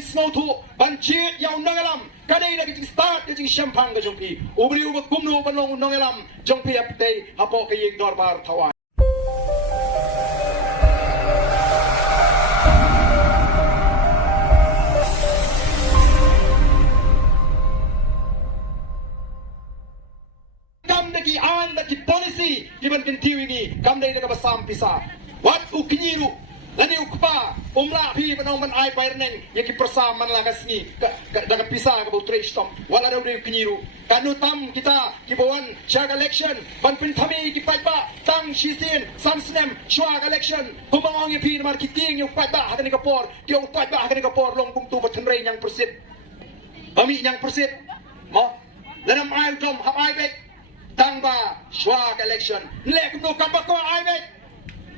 bangingin snow tu banjir yang nangalam kadai lagi jing start jing champagne ke jongpi ubri ubak kumnu banong nangalam jongpi apte hapo ke yeng dorbar thawan kam daki an daki policy giban kentiu ini kam dai daga basam pisa wat ukinyiru lani ukpa umra pi panong man ai bayar neng yaki persam man lagas ni daga pisa ka butre stom wala daw de kinyiru kanu tam kita kibawan syaga election ban pin thami ki paiba tang shisin sansnem syaga election humangong pi mar kiting yu paiba hakan ni kapor tiong paiba hakan ni kapor long kum tu bathen rei nyang persit ami nyang persit mo lanam ai dom hap ai bek tang ba syaga election lek no kabako ai bek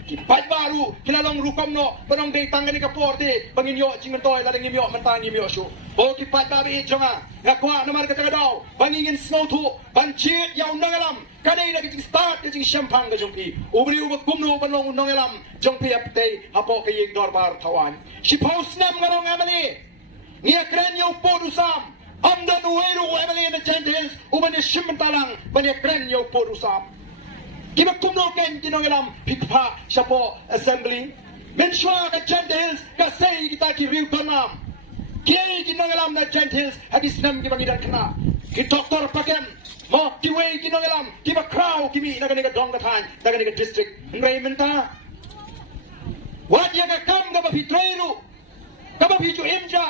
kipat baru kilalong rukom no panong day tangga ni kapor de panginyo jingentoy ladang imyo mentang imyo shu o kipat babi jonga ngakwa namar kata daw bangingin snow tu banjir yang nangalam kadai lagi jing start jing champagne ke jongpi ubri ubak kumnu panong nangalam jongpi apte hapo ke yeng dorbar thawan si pausnam ngarong amali ni akran yo podusam amdan ueru amali na gentles uban shimtalang ban akran yo podusam Kiba kumno ken kinongelam pikpa shapo assembly menshwa ka gentles ka sei kita ki riu tonam kiai kinongelam na gentles hadis nam kiba ngidan kana ki doktor pakem mo kiwe kinongelam kiba crow kimi naga nega dong kathan naga nega district ngai menta wat ya ka kam ga ba pitreru ka ba piju imja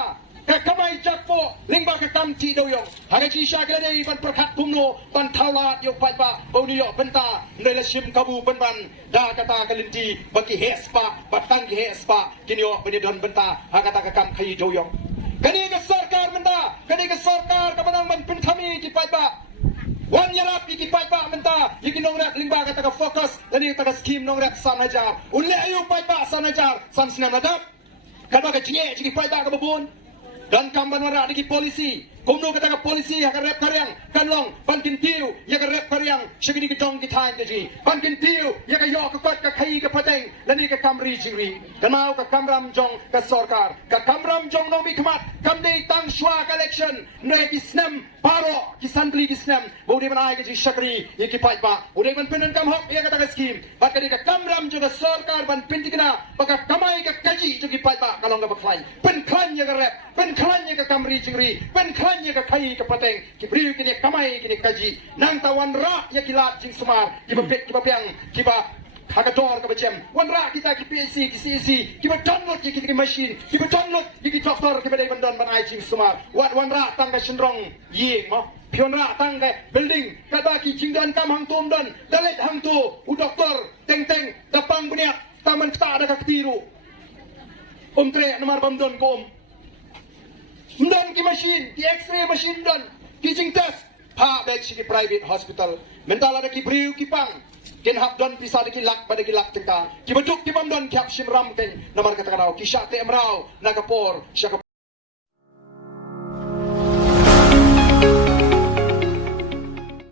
ka kamai jakpo lingba ka kam ti do yong hare chi sha ka dei ban prakhat pumno ban thawlat yo pai ba boni yo benta ngai la sim kabu ban ban da kata kalinti baki hespa batang ki hespa kinyo bani don benta ha kata ka kam khai do yong kani ka sarkar menda kani ka sarkar ka banang man pinthami ki pai ba wan yarap ki pai ba menta yiki nongrat lingba kata ka focus dani ta ka scheme nongrat sanajar ulle ayu pai ba sanajar sansna nadap kada ka chinge ki pai ba ka babun dan kamban wara di polisi kumno kata ka polisi ha ka rep karyang kanlong pankin tiu ya ka rep karyang shigini ki dong ki thain ke ji pankin tiu ya ka yo ka kot ka khai ka pateng lani ka kamri jingri kanau ka kamram jong ka sarkar ka kamram jong no bi khmat kam dei tang shwa ka election ne ki snam paro ki sanpli ki snam bodi banai ke ji shakri ye ki pai ba ode ban penan kam hok ya ka ta scheme bat ka kamram jong ka sarkar ban pintikna baka kamai ka kaji jo ki pai ba kalong ka baklai pen klan ya ka rep pen klan ya ka kamri jingri pen klan ya ka khai ka pateng ki briu ki ne kamai ki ne kaji nang tawan ra ya ki lat jing sumar ki ba pek ki ba piang ki ba hakator ka bacem wan ra kita ki PC ki CC ki ba download ki ki machine ki ba download ki doktor ki ba dei ban ban ai jing sumar wan ra tang ka shinrong yeng mo pion ra tang ka building ka ba ki jingdan kam hang tum dan dalet hang tu u doktor teng teng dapang bunia taman ta ada ka tiru tre namar bam don kom dan ki machine ki x-ray machine dan ki jing test pa bek si ki private hospital mental ada ki briu ki pang ken hap don pisa ki lak pada ki lak tengka ki beduk ki bam don ki hap shim ram ken namar kata kanau ki syak te amrau na kapor syak